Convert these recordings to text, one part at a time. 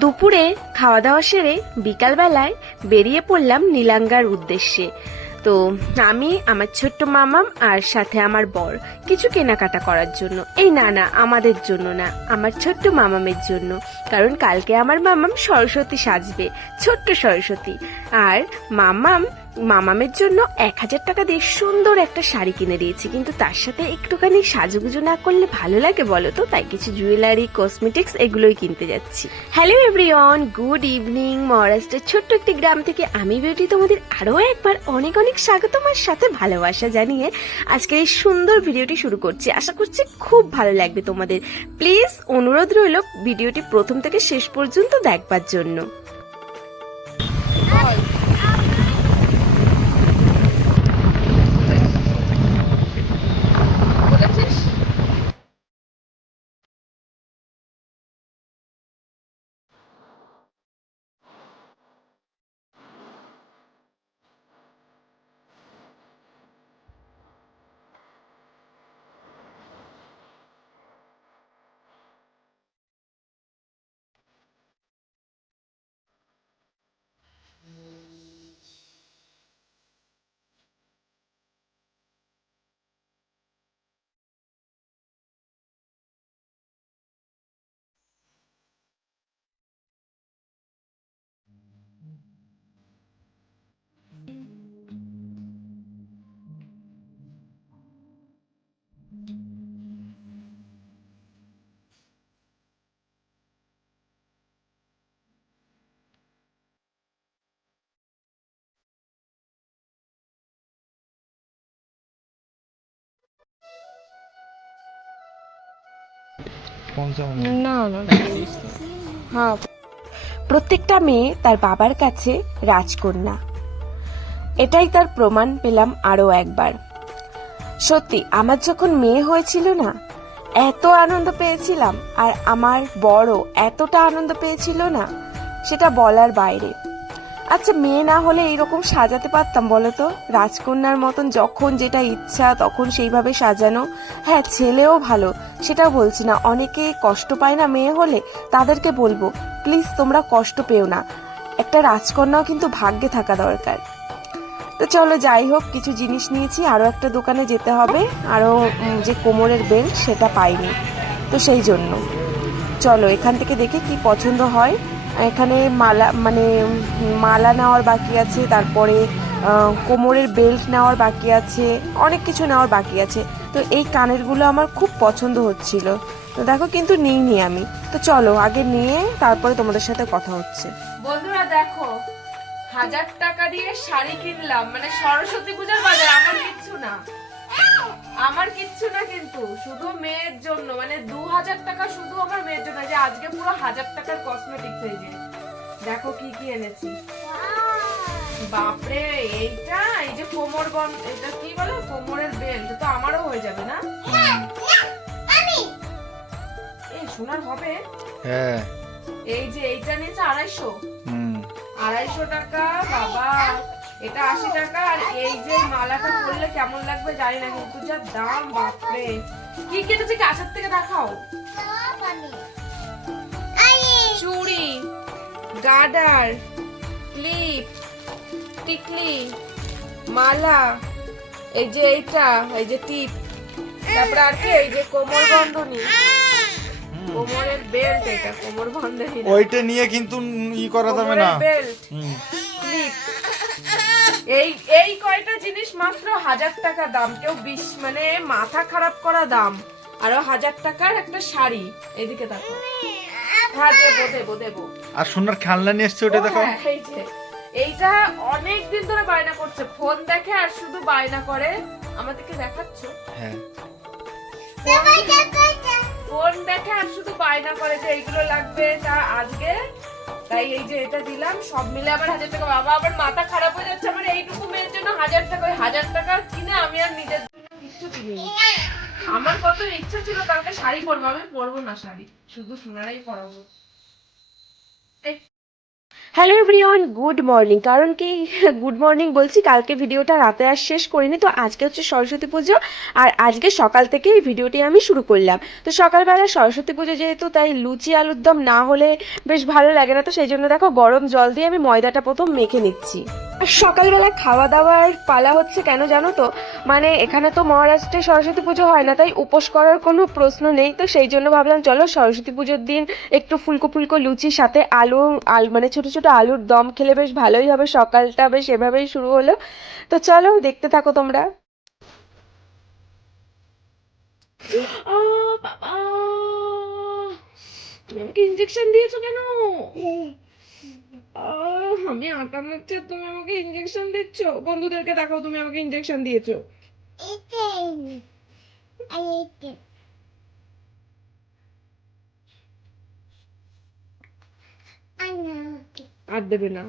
দুপুরে খাওয়া দাওয়া সেরে বিকালবেলায় বেরিয়ে পড়লাম নীলাঙ্গার উদ্দেশ্যে। তো আমি, আমার ছোট্ট মামাম আর সাথে আমার বর কিছু কেনাকাটা করার জন্য। এই না, আমাদের জন্য না, আমার ছোট্ট মামামের জন্য। কারণ কালকে আমার মামাম সরস্বতী সাজবে, ছোট্ট সরস্বতী। আর মামামের জন্য 1,000 টাকা দিয়ে সুন্দর একটা শাড়ি কিনে দিয়েছি, কিন্তু তার সাথে একটুখানি সাজুগুজু না করলে ভালো লাগে বলো তো? তাই কিছু জুয়েলারি, কসমেটিক্স এগুলোই কিনতে যাচ্ছি। Hello everyone, good evening. মহারাষ্ট্রের ছোট্ট একটি গ্রাম থেকে আমি বিউটি তোমাদের আরো একবার অনেক অনেক স্বাগতম আর সাথে ভালোবাসা জানিয়ে আজকের এই সুন্দর ভিডিওটি শুরু করছি। আশা করছি খুব ভালো লাগবে তোমাদের। প্লিজ অনুরোধ রইল ভিডিওটি প্রথম থেকে শেষ পর্যন্ত দেখবার জন্য। হ্যাঁ, প্রত্যেকটা মেয়ে তার বাবার কাছে রাজকন্যা, এটাই তার প্রমাণ পেলাম আরো একবার। সত্যি আমার যখন মেয়ে হয়েছিল না, এত আনন্দ পেয়েছিলাম, আর আমার বড় এতটা আনন্দ পেয়েছিল না, সেটা বলার বাইরে। আচ্ছা, মেয়ে না হলে এইরকম সাজাতে পারতাম বলো তো? রাজকন্যার মতন যখন যেটা ইচ্ছা তখন সেইভাবে সাজানো। হ্যাঁ, ছেলেও ভালো, সেটাও বলছি না। অনেকে কষ্ট পায় না মেয়ে হলে, তাদেরকে বলবো প্লিজ তোমরা কষ্ট পেও না। একটা রাজকন্যাও কিন্তু ভাগ্যে থাকা দরকার। তো চলো, যাই হোক, কিছু জিনিস নিয়েছি, আরো একটা দোকানে যেতে হবে। আরো যে কোমরের বেল্ট সেটা পাইনি, তো সেই জন্য চলো এখান থেকে দেখে কি পছন্দ হয়। এখানে মালা নেওয়ার বাকি আছে, তারপরে কোমরের বেল্ট নেওয়ার বাকি আছে, অনেক কিছু নেওয়ার বাকি আছে। তো এই কানেরগুলো আমার খুব পছন্দ হচ্ছিল, তো দেখো কিন্তু নিইনি আমি। তো চলো আগে নিয়ে তারপরে তোমাদের সাথে কথা হচ্ছে। বন্ধুরা দেখো, 1,000 টাকা দিয়ে শাড়ি কিনলাম, মানে সরস্বতী পূজার বাজার। আমার কিচ্ছু না কিন্তু শুধু মেয়ের জন্য, মানে 2,000 টাকা শুধু আমার মেয়ের জন্য। যে আজকে পুরো 1,000 টাকার কসমেটিক্স। এই যে দেখো কি কি এনেছি। বাপরে, এইটা এই যে এটা কি বলে, কোমরের বেল্ট তো আমারও হয়ে যাবে না? এই সোনার হবে। হ্যাঁ, এই যে এইটা নিয়েছে 250। 250 টাকা বাবা, এটা 80 টাকা। আর এই যে মালাটা পরলে কেমন লাগবে জানি না, কিন্তু যা দাম, বাপরে। কি কেটেছে কাছের থেকে দেখাও। চুড়ি, গার্ডার, ক্লিপ, টিকলি, মালা, এই যে এইটা, এই যে টিপ, তারপরে আর কি এই যে কোমর বন্ধনী, কোমরের বেল্ট। এটা কোমর বন্ধনী, ওইটা নিয়ে কিন্তু ই করা যাবে না। বেল্ট, ক্লিপ, এই কয়টা জিনিস মাত্র 1,000 টাকা দাম। কেউ মানে মাথা খারাপ করা দাম। আরো 1,000 টাকার একটা শাড়ি। এদিকে দেখো। হ্যাঁ, দেবো। আর সোনার খেলনা নিয়ে এসছে, ওটা দেখো। এই যে এইটা অনেক দিন ধরে বায়না করছে, ফোন দেখে আর শুধু বায়না করে। আমাদেরকে দেখাচ্ছ? হ্যাঁ, ফোন দেখে আর শুধু বায়না করে যে এইগুলো লাগবে। তা আজকে তাই এই যে এটা দিলাম, সব মিলে আবার 1,000 টাকা। বাবা, আবার মাথা খারাপ হয়ে যাচ্ছে আমার। এইটুকু মেয়ের জন্য 1,000 টাকা। ওই 1,000 টাকা কিনে আমি আর নিজের জন্য কিচ্ছু কিনিনি। আমার কত ইচ্ছা ছিল কালকে শাড়ি পরবো, আমি পরবো না শাড়ি, শুধু সোনারাই পরাবো। Hello everyone, good morning. কারণ কি গুড মর্নিং বলছি, কালকে ভিডিওটা রাতে আর শেষ করিনি, তো আজকে হচ্ছে সরস্বতী পুজো আর আজকে সকাল থেকে এই ভিডিওটি আমি শুরু করলাম। তো সকালবেলা সরস্বতী পুজো যেহেতু, তাই লুচি আলুর দম না হলে বেশ ভালো লাগে না, তো সেই জন্য দেখো গরম জল দিয়ে আমি ময়দাটা প্রথম মেখে নিচ্ছি। আর সকালবেলা খাওয়া দাওয়ার পালা হচ্ছে কেন জানো তো, মানে এখানে তো মহারাষ্ট্রে সরস্বতী পুজো হয় না, তাই উপোস করার কোনো প্রশ্ন নেই, তো সেই জন্য ভাবলাম চলো সরস্বতী পুজোর দিন একটু ফুলকো ফুলকো লুচির সাথে মানে ছোট ছোট আলুর দম খেলে বেশ ভালোই হবে। সকালটা বেশ এভাবেই শুরু হলো, তো চলো দেখতে থাকো তোমরা। বাবা, তুমি আমাকে ইঞ্জেকশন দিয়েছো কেন? আমি আটা মারছি আর তুমি আমাকে ইঞ্জেকশন দিচ্ছ? বন্ধুদেরকে দেখাও তুমি আমাকে ইঞ্জেকশন দিয়েছো। আর দেবে না?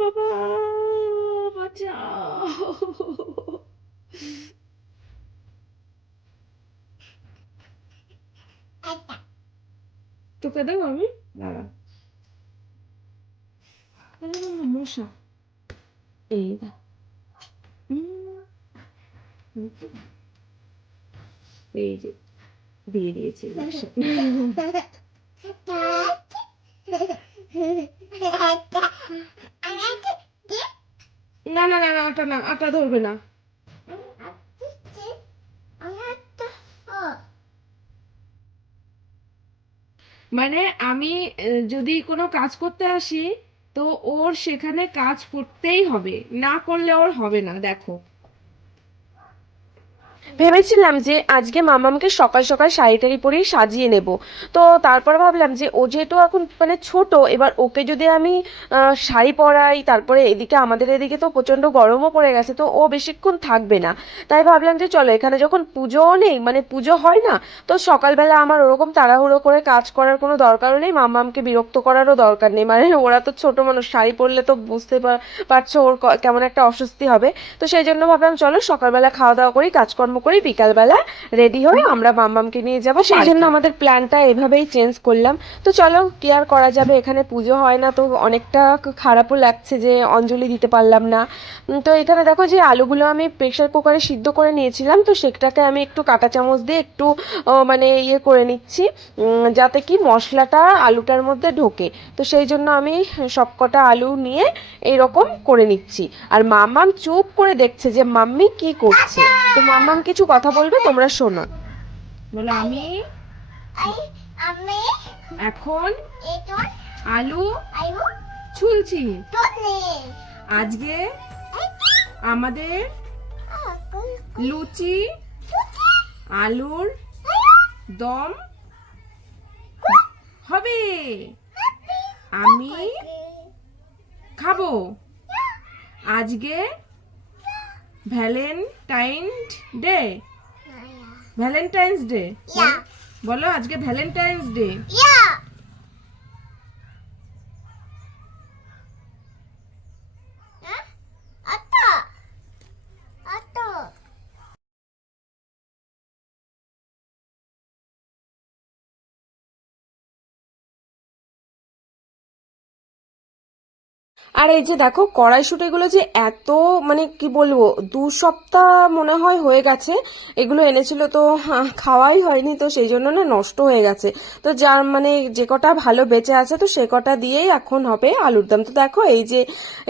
বাবা, বাঁচাও। তোকে দেবো আমি, দাঁড়া। মশা, এই দা। এই যে দিয়ে দিয়েছি। না না না না, আটা না, আটা ধরবে না। মানে আমি যদি কোনো কাজ করতে আসি, তো ওর সেখানে কাজ করতেই হবে, না করলে ওর হবে না। দেখো, ভেবেছিলাম যে আজকে মামামকে সকাল সকাল শাড়ি টাড়ি পরেই সাজিয়ে নেব, তো তারপর ভাবলাম যে ও যেহেতু এখন মানে ছোট, এবার ওকে যদি আমি শাড়ি পরাই, তারপরে এদিকে আমাদের এদিকে তো প্রচণ্ড গরমও পড়ে গেছে, তো ও বেশিক্ষণ থাকবে না। তাই ভাবলাম যে চলো, এখানে যখন পুজোও নেই, মানে পুজো হয় না, তো সকালবেলা আমার ওরকম তাড়াহুড়ো করে কাজ করার কোনো দরকারও নেই, মামামকে বিরক্ত করারও দরকার নেই। মানে ওরা তো ছোট মানুষ, শাড়ি পরলে তো বুঝতে পারছো ওর কেমন একটা অস্বস্তি হবে। তো সেই জন্য ভাবলাম চলো সকালবেলা খাওয়া দাওয়া করি, কাজকর্ম করি, বিকালবেলা রেডি হয়ে আমরা মাম্মামকে নিয়ে যাবো। সেই জন্য আমাদের প্ল্যানটা এভাবেই চেঞ্জ করলাম। তো চলো, কি আর করা যাবে, এখানে পুজো হয় না, তো অনেকটা খারাপও লাগছে যে অঞ্জলি দিতে পারলাম না। তো এখানে দেখো যে আলুগুলো আমি প্রেসার কুকারে সিদ্ধ করে নিয়েছিলাম, তো সেটাকে আমি একটু কাঁটা চামচ দিয়ে একটু মানে ইয়ে করে নিচ্ছি, যাতে কি মশলাটা আলুটার মধ্যে ঢোকে। তো সেই জন্য আমি সবকটা আলু নিয়ে এইরকম করে নিচ্ছি। আর মাম্মাম চুপ করে দেখছে যে মাম্মি কি করছে। তো মাম্মাম কিছু কথা বলবে, তোমরা শোনো। বলো, আমি এখন আলু ছুলছি। আজকে আমাদের লুচি আলুর দম হবে, আমি খাবো। আজকে ভ্যালেন্টাইন্স ডে। ভ্যালেন্টাইন্স ডে বলো, আজকে ভ্যালেন্টাইন্স ডে। আর এই যে দেখো কড়াইশুঁটিগুলো যে এত, মানে কি বলবো, 2 সপ্তাহ মনে হয় হয়ে গেছে এগুলো এনেছিল, তো খাওয়াই হয়নি, তো সেই জন্য না নষ্ট হয়ে গেছে। তো যার মানে যে কটা ভালো বেঁচে আছে, তো সে কটা দিয়েই এখন হবে আলুর দম। তো দেখো এই যে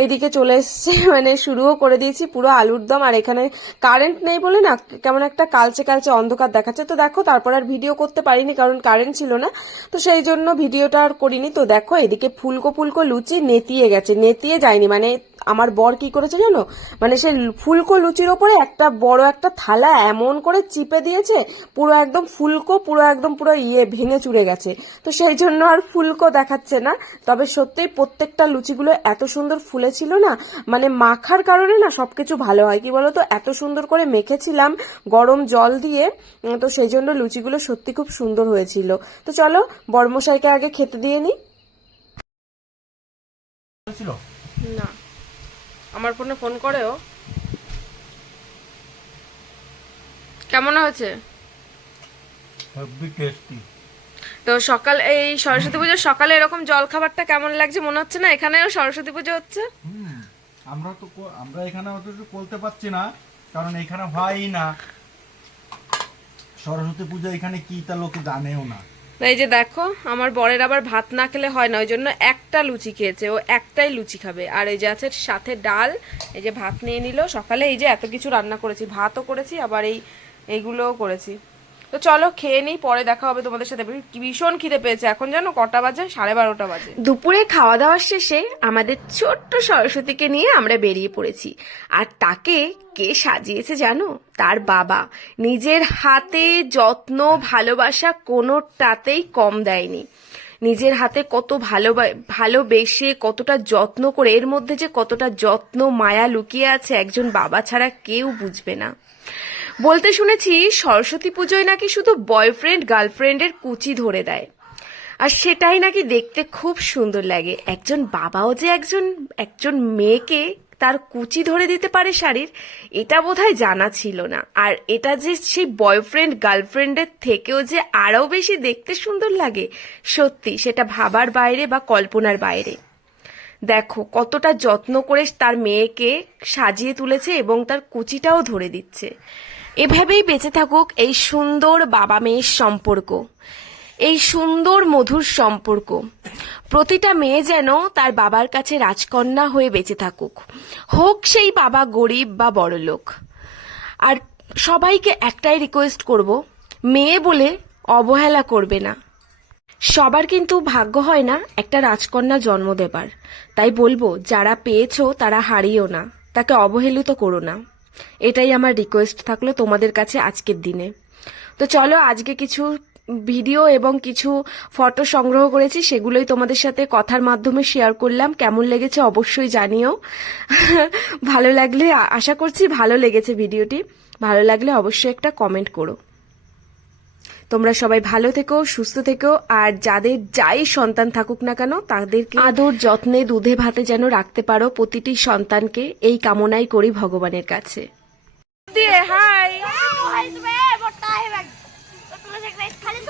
এইদিকে চলে এসছে, মানে শুরুও করে দিয়েছি পুরো আলুর দম। আর এখানে কারেন্ট নেই বলে না কেমন একটা কালচে কালচে অন্ধকার দেখাচ্ছে। তো দেখো তারপর আর ভিডিও করতে পারিনি, কারণ কারেন্ট ছিল না, তো সেই জন্য ভিডিওটা আর করিনি। তো দেখো এদিকে ফুলকো ফুলকো লুচি নেতিয়ে গেছে, নেতিয়ে যায়নি, মানে আমার বর কি করেছে জানো, মানে সে ফুলকো লুচির ওপরে একটা বড় একটা থালা এমন করে চিপে দিয়েছে, পুরো একদম ফুলকো, পুরো একদম পুরো ভেঙে চুরে গেছে। তো সেই জন্য আর ফুলকো দেখাচ্ছে না। তবে সত্যিই প্রত্যেকটা লুচিগুলো এত সুন্দর ফুলেছিল না, মানে মাখার কারণে না সবকিছু ভালো হয়। কি বলতো, এত সুন্দর করে মেখেছিলাম গরম জল দিয়ে, তো সেই জন্য লুচিগুলো সত্যি খুব সুন্দর হয়েছিল। তো চলো বড়মশাইকে আগে খেতে দিয়ে নি। না, আমার ফোনে ফোন করেও। কেমন হয়েছে? তো সকাল এই সরস্বতী পুজোর সকালে এরকম জল খাবারটা কেমন লাগছে মনে হচ্ছে না এখানেও সরস্বতী পুজো হচ্ছে? আমরা এখানে অত কিছু বলতে পারছি না, কারণ এখানে হয়ই না সরস্বতী পূজা। এখানে কি তা লোকে জানেও না। এই যে দেখো আমার বরের আবার ভাত না খেলে হয় না, ওই জন্য একটা লুচি খেয়েছে, ও একটাই লুচি খাবে। আর এই যে আছে সাথে ডাল, এই যে ভাত নিয়ে নিল। সকালে এই যে এত কিছু রান্না করেছি, ভাতও করেছি আবার এইগুলোও করেছি। তো চলো খেয়ে নিই, পরে দেখা হবে তোমাদের সাথে। ভীষণ খিদে পেয়েছে, এখন জানো কটা বাজে? 12:30 বাজে। দুপুরে খাওয়া দাওয়ার শেষে আমাদের ছোট্ট সরস্বতীকে নিয়ে আমরা বেরিয়ে পড়েছি। আর তাকে কে সাজিয়েছে জানো? তার বাবা। নিজের হাতে যত্ন ভালোবাসা কোনোটাতেই কম দেয়নি। নিজের হাতে কত ভালোবেসে কতটা যত্ন করে, এর মধ্যে যে কতটা যত্ন মায়া লুকিয়ে আছে একজন বাবা ছাড়া কেউ বুঝবে না। বলতে শুনেছি সরস্বতী পুজোয় নাকি শুধু বয়ফ্রেন্ড গার্লফ্রেন্ডের কুচি ধরে দেয়, আর সেটাই নাকি দেখতে খুব সুন্দর লাগে। একজন বাবাও যে একজন মেয়েকে তার কুচি ধরে দিতে পারে শাড়ির, এটা বোধহয় জানা ছিল না। আর এটা যে সেই বয়ফ্রেন্ড গার্লফ্রেন্ডের থেকেও যে আরও বেশি দেখতে সুন্দর লাগে, সত্যি সেটা ভাবার বাইরে বা কল্পনার বাইরে। দেখো কতটা যত্ন করে তার মেয়েকে সাজিয়ে তুলেছে এবং তার কুচিটাও ধরে দিচ্ছে। এভাবেই বেঁচে থাকুক এই সুন্দর বাবা মেয়ের সম্পর্ক, এই সুন্দর মধুর সম্পর্ক। প্রতিটা মেয়ে যেন তার বাবার কাছে রাজকন্যা হয়ে বেঁচে থাকুক, হোক সেই বাবা গরিব বা বড়লোক। আর সবাইকে একটাই রিকোয়েস্ট করব, মেয়ে বলে অবহেলা করবে না। সবার কিন্তু ভাগ্য হয় না একটা রাজকন্যা জন্ম দেবার, তাই বলবো যারা পেয়েছো তারা হারিও না, তাকে অবহেলিত করো না। এটাই আমার রিকোয়েস্ট থাকলো তোমাদের কাছে আজকের দিনে। তো চলো আজকে কিছু ভিডিও এবং কিছু ফটো সংগ্রহ করেছি, সেগুলোই তোমাদের সাথে কথার মাধ্যমে শেয়ার করলাম। কেমন লেগেছে অবশ্যই জানিও। ভালো লাগলে, আশা করছি ভালো লেগেছে ভিডিওটি। ভালো লাগলে অবশ্যই একটা কমেন্ট করো। তোমরা সবাই ভালো থেকো, সুস্থ থেকো, আর যাদের যাই সন্তান থাকুক না কেন তাদেরকে আদর যত্নে দুধে ভাতে যেন রাখতে পারো প্রতিটি সন্তানকে, এই কামনাই করি ভগবানের কাছে। দিয়ে হাই খালি